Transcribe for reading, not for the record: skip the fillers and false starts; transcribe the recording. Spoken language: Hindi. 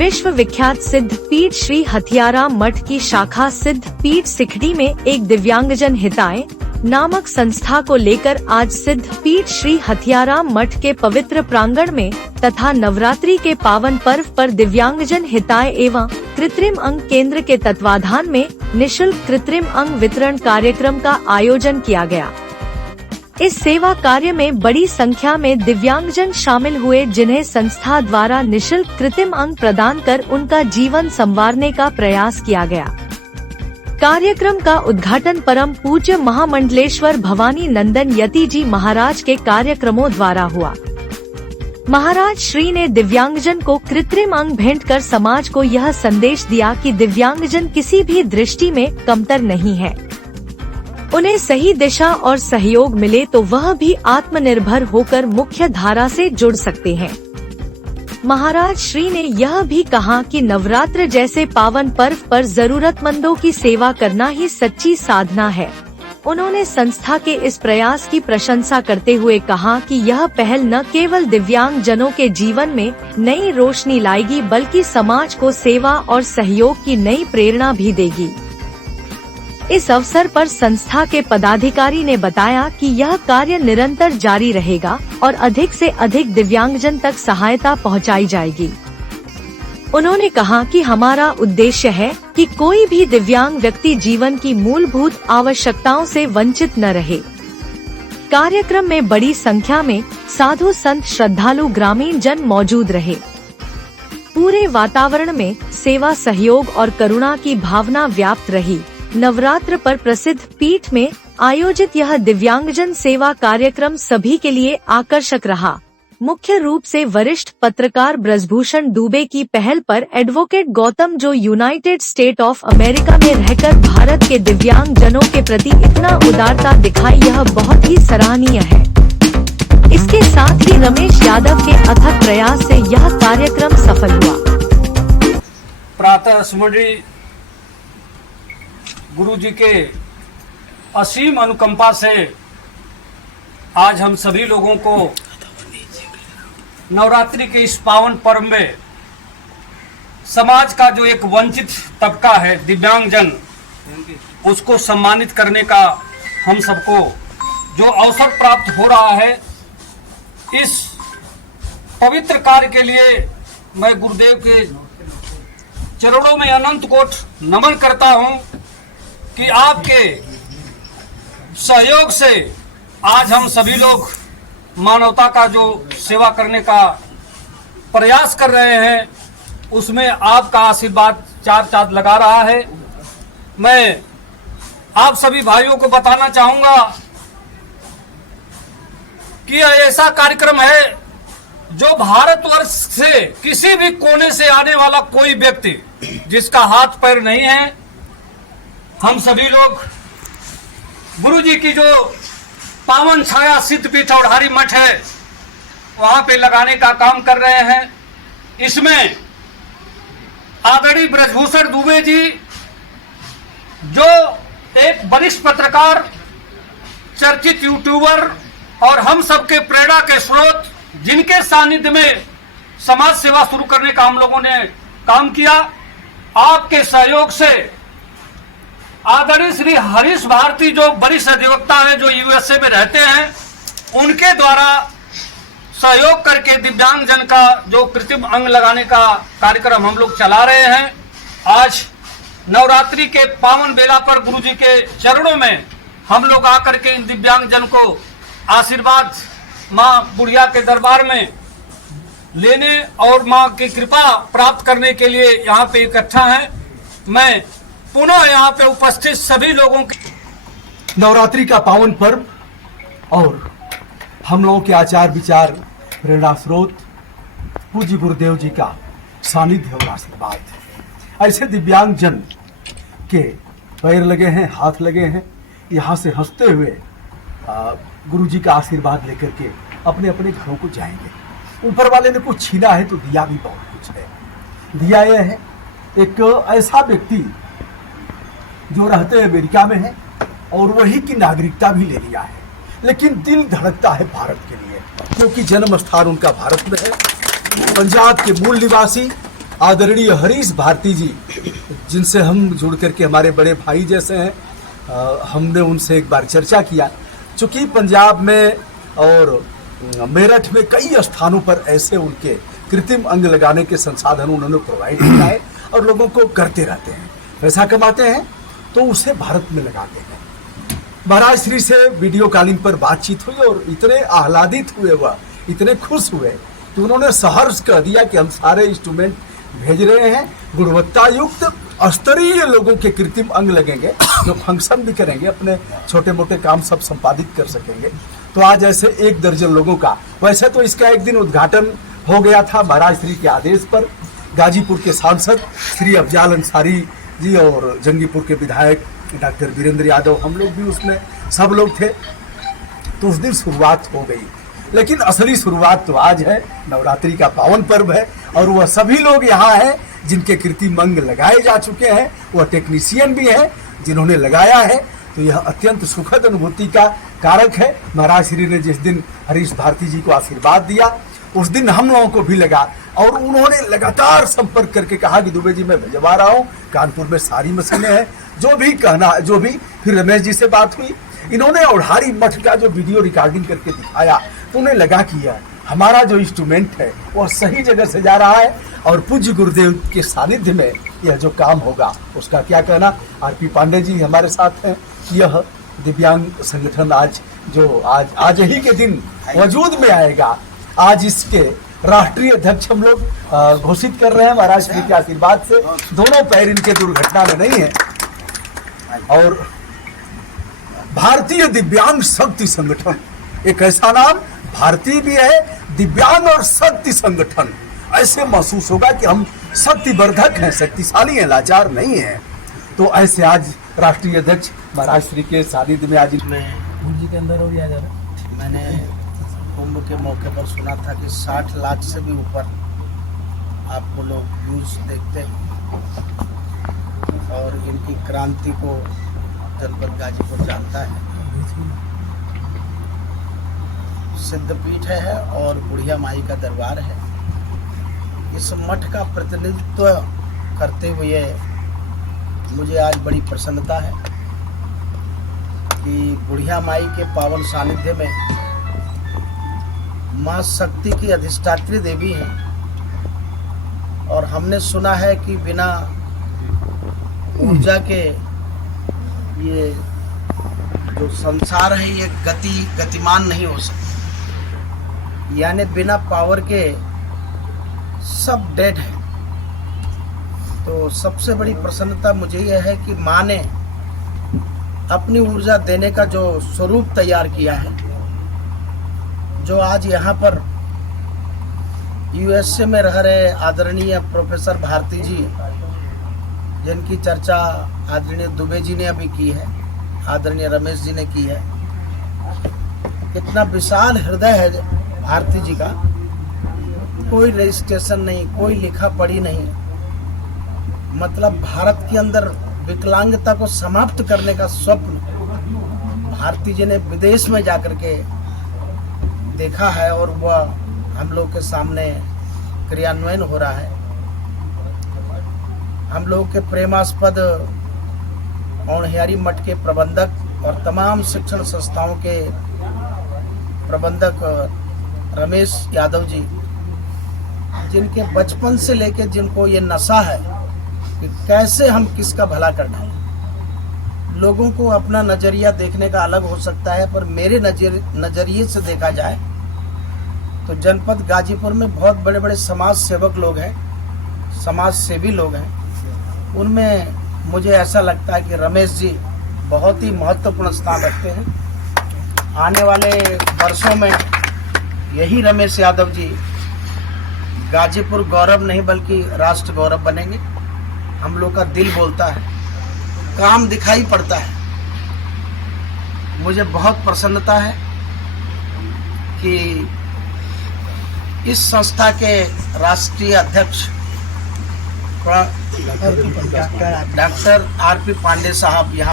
विश्व विख्यात सिद्ध पीठ श्री हथियाराम मठ की शाखा सिद्ध पीठ सिखड़ी में एक दिव्यांगजन हिताय नामक संस्था को लेकर आज सिद्ध पीठ श्री हथियाराम मठ के पवित्र प्रांगण में तथा नवरात्रि के पावन पर्व पर दिव्यांगजन हिताय एवं कृत्रिम अंग केंद्र के तत्वाधान में निशुल्क कृत्रिम अंग वितरण कार्यक्रम का आयोजन किया गया। इस सेवा कार्य में बड़ी संख्या में दिव्यांगजन शामिल हुए, जिन्हें संस्था द्वारा निशुल्क कृत्रिम अंग प्रदान कर उनका जीवन संवारने का प्रयास किया गया। कार्यक्रम का उद्घाटन परम पूज्य महामंडलेश्वर भवानी नंदन यति जी महाराज के कार्यक्रमों द्वारा हुआ। महाराज श्री ने दिव्यांगजन को कृत्रिम अंग भेंट कर समाज को यह संदेश दिया कि दिव्यांगजन किसी भी दृष्टि में कमतर नहीं है। उन्हें सही दिशा और सहयोग मिले तो वह भी आत्मनिर्भर होकर मुख्य धारा से जुड़ सकते हैं। महाराज श्री ने यह भी कहा कि नवरात्र जैसे पावन पर्व पर जरूरतमंदों की सेवा करना ही सच्ची साधना है। उन्होंने संस्था के इस प्रयास की प्रशंसा करते हुए कहा कि यह पहल न केवल दिव्यांग जनों के जीवन में नई रोशनी लाएगी, बल्कि समाज को सेवा और सहयोग की नई प्रेरणा भी देगी। इस अवसर पर संस्था के पदाधिकारी ने बताया कि यह कार्य निरंतर जारी रहेगा और अधिक से अधिक दिव्यांगजन तक सहायता पहुंचाई जाएगी। उन्होंने कहा कि हमारा उद्देश्य है कि कोई भी दिव्यांग व्यक्ति जीवन की मूलभूत आवश्यकताओं से वंचित न रहे। कार्यक्रम में बड़ी संख्या में साधु संत श्रद्धालु ग्रामीण जन मौजूद रहे। पूरे वातावरण में सेवा, सहयोग और करुणा की भावना व्याप्त रही। नवरात्र पर प्रसिद्ध पीठ में आयोजित यह दिव्यांगजन सेवा कार्यक्रम सभी के लिए आकर्षक रहा। मुख्य रूप से वरिष्ठ पत्रकार ब्रजभूषण दुबे की पहल पर एडवोकेट गौतम, जो यूनाइटेड स्टेट ऑफ अमेरिका में रहकर भारत के दिव्यांग जनों के प्रति इतना उदारता दिखाई, यह बहुत ही सराहनीय है। इसके साथ ही रमेश यादव के अथक प्रयास से यह कार्यक्रम सफल हुआ। प्रातः स्मृति गुरु जी के असीम अनुकंपा से आज हम सभी लोगों को नवरात्रि के इस पावन पर्व में समाज का जो एक वंचित तबका है दिव्यांगजन, उसको सम्मानित करने का हम सबको जो अवसर प्राप्त हो रहा है, इस पवित्र कार्य के लिए मैं गुरुदेव के चरणों में अनंत कोट नमन करता हूं कि आपके सहयोग से आज हम सभी लोग मानवता का जो सेवा करने का प्रयास कर रहे हैं, उसमें आपका आशीर्वाद चार चांद लगा रहा है। मैं आप सभी भाइयों को बताना चाहूंगा कि यह ऐसा कार्यक्रम है जो भारतवर्ष से किसी भी कोने से आने वाला कोई व्यक्ति जिसका हाथ पैर नहीं है, हम सभी लोग गुरु जी की जो पावन छाया सिद्ध पीठ औढ़ारी मठ है, वहां पे लगाने का काम कर रहे हैं। इसमें आदरणीय ब्रजभूषण दुबे जी, जो एक वरिष्ठ पत्रकार, चर्चित यूट्यूबर और हम सबके प्रेरणा के स्रोत, जिनके सानिध्य में समाज सेवा शुरू करने का हम लोगों ने काम किया, आपके सहयोग से आदरणीय श्री हरीश भारती, जो वरिष्ठ अधिवक्ता है, जो यूएसए में रहते हैं, उनके द्वारा सहयोग करके दिव्यांगजन का जो कृत्रिम अंग लगाने का कार्यक्रम हम लोग चला रहे हैं। आज नवरात्रि के पावन बेला पर गुरु जी के चरणों में हम लोग आकर के इन दिव्यांगजन को आशीर्वाद माँ बुढ़िया के दरबार में लेने और माँ की कृपा प्राप्त करने के लिए यहाँ पे इकट्ठा हैं। मैं पुनः यहाँ पे उपस्थित सभी लोगों की नवरात्रि का पावन पर्व और हम लोगों के आचार विचार, प्रेरणा स्रोत पूज्य गुरुदेव जी का सानिध्य और आशीर्वाद, ऐसे दिव्यांग जन के पैर लगे हैं, हाथ लगे हैं, यहाँ से हंसते हुए गुरु जी का आशीर्वाद लेकर के अपने अपने घरों को जाएंगे। ऊपर वाले ने कुछ छीना है तो दिया भी बहुत कुछ है। दिया यह है, एक ऐसा व्यक्ति जो रहते अमेरिका में है और वही की नागरिकता भी ले लिया है, लेकिन दिल धड़कता है भारत के लिए, क्योंकि जन्म स्थान उनका भारत में है। पंजाब के मूल निवासी आदरणीय हरीश भारती जी, जिनसे हम जुड़ करके हमारे बड़े भाई जैसे हैं, हमने उनसे एक बार चर्चा किया। चूँकि पंजाब में और मेरठ में कई स्थानों पर ऐसे उनके कृत्रिम अंग लगाने के संसाधन उन्होंने प्रोवाइड किया है और लोगों को करते रहते हैं, पैसा कमाते हैं तो उसे भारत में लगाते हैं। महाराज श्री से वीडियो कॉलिंग पर बातचीत हुई और इतने आह्लादित हुए, वह इतने खुश हुए कि उन्होंने सहर्ष कह दिया कि हम सारे इंस्ट्रूमेंट भेज रहे हैं, गुणवत्ता युक्त स्तरीय लोगों के कृत्रिम अंग लगेंगे जो फंक्शन भी करेंगे, अपने छोटे मोटे काम सब संपादित कर सकेंगे। तो आज ऐसे 1 दर्जन लोगों का, वैसे तो इसका एक दिन उद्घाटन हो गया था महाराज श्री के आदेश पर। गाजीपुर के सांसद श्री अफजाल अंसारी जी और जंगीपुर के विधायक डॉक्टर वीरेंद्र यादव, हम लोग भी उसमें सब लोग थे। तो उस दिन शुरुआत हो गई, लेकिन असली शुरुआत तो आज है। नवरात्रि का पावन पर्व है और वह सभी लोग यहाँ हैं जिनके कृत्रिम अंग लगाए जा चुके हैं, वह टेक्नीशियन भी हैं जिन्होंने लगाया है। तो यह अत्यंत सुखद अनुभूति का कारक है। महाराज श्री ने जिस दिन हरीश भारती जी को आशीर्वाद दिया, उस दिन हम लोगों को भी लगा और उन्होंने लगातार संपर्क करके कहा कि दुबे जी मैं भिजवा रहा हूँ, कानपुर में सारी मशीनें हैं, जो भी कहना, जो भी। फिर रमेश जी से बात हुई, इन्होंने औढ़ारी मठ का जो वीडियो रिकॉर्डिंग करके दिखाया तो उन्हें लगा कि हमारा जो इंस्ट्रूमेंट है वह सही जगह से जा रहा है और पूज्य गुरुदेव के सानिध्य में यह जो काम होगा उसका क्या कहना। आरपी पांडे जी हमारे साथ हैं। यह दिव्यांग संगठन आज ही के दिन वजूद में आएगा। आज इसके राष्ट्रीय अध्यक्ष हम लोग घोषित कर रहे हैं महाराज श्री के आशीर्वाद से। दोनों पैर इनके दुर्घटना में नहीं है। और भारतीय दिव्यांग शक्ति संगठन, एक ऐसा नाम, भारतीय भी है, दिव्यांग और शक्ति संगठन। ऐसे महसूस होगा कि हम शक्तिवर्धक हैं, शक्तिशाली हैं, लाचार नहीं हैं। तो ऐसे आज राष्ट्रीय अध्यक्ष महाराज श्री के सानिध्य में आज जी के अंदर हो गया। मैंने कुंभ के मौके पर सुना था कि 60 लाख से भी ऊपर आपको लोग व्यूज देखते हैं और इनकी क्रांति को जनपद गाजीपुर जानता है। सिद्धपीठ है और बुढ़िया माई का दरबार है। इस मठ का प्रतिनिधित्व करते हुए मुझे आज बड़ी प्रसन्नता है कि बुढ़िया माई के पावन सानिध्य में माँ शक्ति की अधिष्ठात्री देवी है और हमने सुना है कि बिना ऊर्जा के ये जो संसार है ये गतिमान नहीं हो सकता, यानी बिना पावर के सब डेड है। तो सबसे बड़ी प्रसन्नता मुझे यह है कि माँ ने अपनी ऊर्जा देने का जो स्वरूप तैयार किया है, जो आज यहाँ पर यूएसए में रह रहे आदरणीय प्रोफेसर भारती जी, जिनकी चर्चा आदरणीय दुबे जी ने अभी की है, आदरणीय रमेश जी ने की है। इतना विशाल हृदय है भारती जी का, कोई रजिस्ट्रेशन नहीं, कोई लिखा पढ़ी नहीं, मतलब भारत के अंदर विकलांगता को समाप्त करने का स्वप्न भारती जी ने विदेश में जाकर के देखा है और वह हम लोग के सामने क्रियान्वयन हो रहा है। हम लोग के प्रेमास्पद औंढियारी मठ के प्रबंधक और तमाम शिक्षण संस्थाओं के प्रबंधक रमेश यादव जी, जिनके बचपन से लेकर जिनको ये नशा है कि कैसे हम किसका भला कर डालें। लोगों को अपना नज़रिया देखने का अलग हो सकता है, पर मेरे नज़रिए से देखा जाए तो जनपद गाजीपुर में बहुत बड़े बड़े समाज सेवक लोग हैं, समाज सेवी लोग हैं। उनमें मुझे ऐसा लगता है कि रमेश जी बहुत ही महत्वपूर्ण स्थान रखते हैं। आने वाले वर्षों में यही रमेश यादव जी गाजीपुर गौरव नहीं बल्कि राष्ट्र गौरव बनेंगे। हम लोग का दिल बोलता है, काम दिखाई पड़ता है। मुझे बहुत प्रसन्नता है कि इस संस्था के राष्ट्रीय अध्यक्ष डॉक्टर आरपी पांडे साहब यहाँ